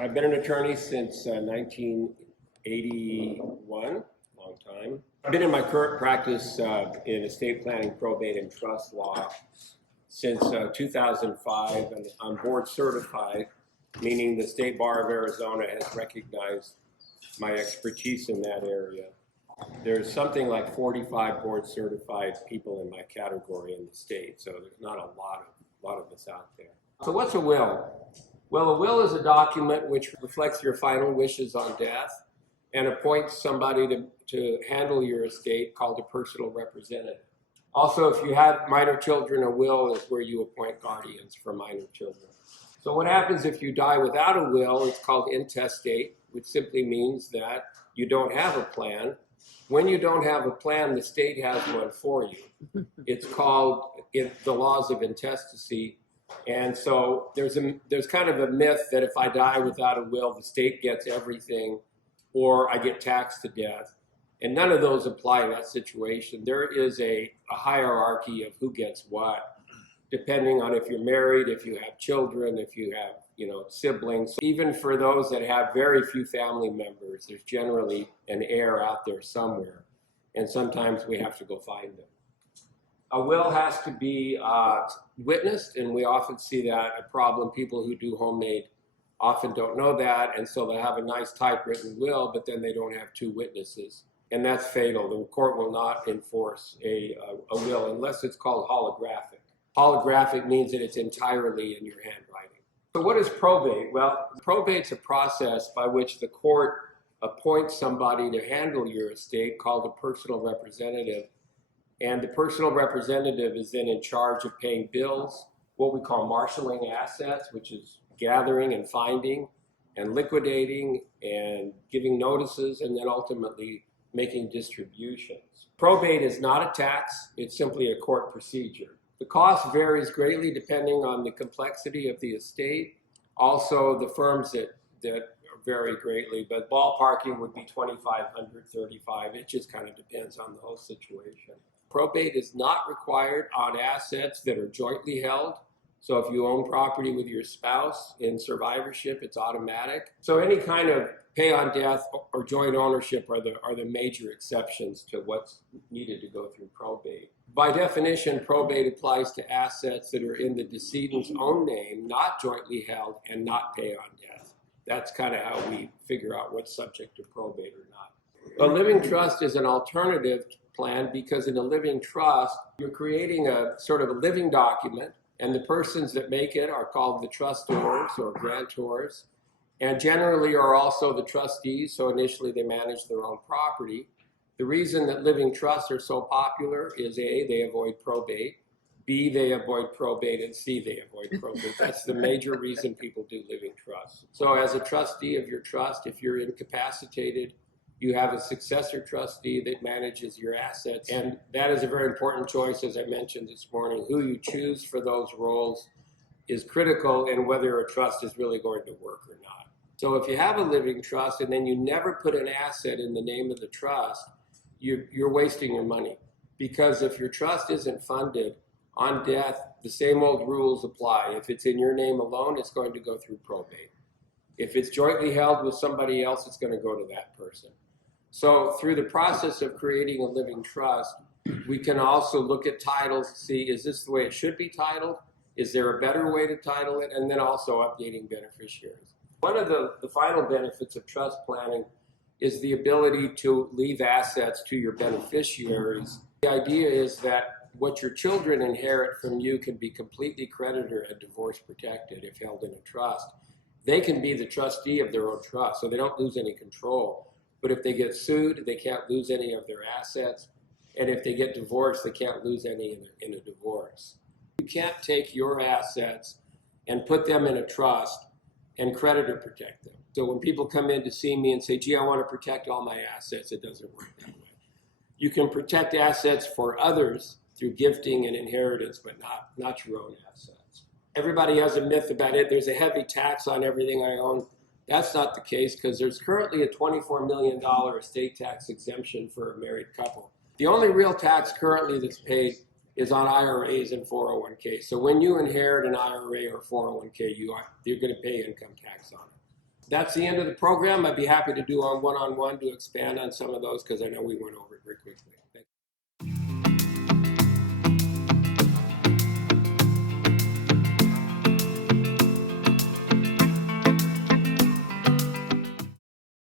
I've been an attorney since 1981, long time. I've been in my current practice in estate planning, probate, and trust law since 2005, and I'm board certified, meaning the State Bar of Arizona has recognized my expertise in that area. There's something like 45 board certified people in my category in the state, so there's not a lot of us out there. So what's a will? Well, a will is a document which reflects your final wishes on death and appoints somebody to handle your estate called a personal representative. Also, if you have minor children, a will is where you appoint guardians for minor children. So what happens if you die without a will? It's called intestate, which simply means that you don't have a plan. When you don't have a plan, the state has one for you. It's called the laws of intestacy. And so there's kind of a myth that if I die without a will, the state gets everything or I get taxed to death. And none of those apply in that situation. There is a hierarchy of who gets what, depending on if you're married, if you have children, if you have siblings. Even for those that have very few family members, there's generally an heir out there somewhere. And sometimes we have to go find them. A will has to be witnessed, and we often see that a problem. People who do homemade often don't know that, and so they have a nice typewritten will, but then they don't have two witnesses. And that's fatal. The court will not enforce a will unless it's called holographic. Holographic means that it's entirely in your handwriting. So what is probate? Well, probate's a process by which the court appoints somebody to handle your estate called a personal representative. And the personal representative is then in charge of paying bills, what we call marshaling assets, which is gathering and finding and liquidating and giving notices and then ultimately making distributions. Probate is not a tax, it's simply a court procedure. The cost varies greatly depending on the complexity of the estate. Also, the firms that vary greatly, but ballparking would be $2,500, $35. It just kind of depends on the whole situation. Probate is not required on assets that are jointly held. So if you own property with your spouse in survivorship, it's automatic. So any kind of pay on death or joint ownership are the major exceptions to what's needed to go through probate. By definition, probate applies to assets that are in the decedent's own name, not jointly held, and not pay on death. That's kind of how we figure out what's subject to probate or not. A living trust is an alternative plan because in a living trust, you're creating a sort of a living document, and the persons that make it are called the trustors or grantors, and generally are also the trustees, so initially they manage their own property. The reason that living trusts are so popular is A, they avoid probate, B, they avoid probate, and C, they avoid probate. That's the major reason people do living trusts. So as a trustee of your trust, if you're incapacitated, you have a successor trustee that manages your assets. And that is a very important choice, as I mentioned this morning. Who you choose for those roles is critical in whether a trust is really going to work or not. So if you have a living trust and then you never put an asset in the name of the trust, you're wasting your money. Because if your trust isn't funded, on death, the same old rules apply. If it's in your name alone, it's going to go through probate. If it's jointly held with somebody else, it's going to go to that person. So through the process of creating a living trust, we can also look at titles, see, is this the way it should be titled? Is there a better way to title it? And then also updating beneficiaries. One of the final benefits of trust planning is the ability to leave assets to your beneficiaries. The idea is that what your children inherit from you can be completely creditor and divorce protected if held in a trust. They can be the trustee of their own trust, so they don't lose any control. But if they get sued, they can't lose any of their assets. And if they get divorced, they can't lose any in a divorce. You can't take your assets and put them in a trust and creditor protect them. So when people come in to see me and say, gee, I want to protect all my assets, it doesn't work that way. You can protect assets for others through gifting and inheritance, but not your own assets. Everybody has a myth about it. There's a heavy tax on everything I own. That's not the case because there's currently a $24 million estate tax exemption for a married couple. The only real tax currently that's paid is on IRAs and 401k. So when you inherit an IRA or 401k, you're going to pay income tax on it. that's the end of the program. I'd be happy to do on one-on-one to expand on some of those because I know we went over it very quickly.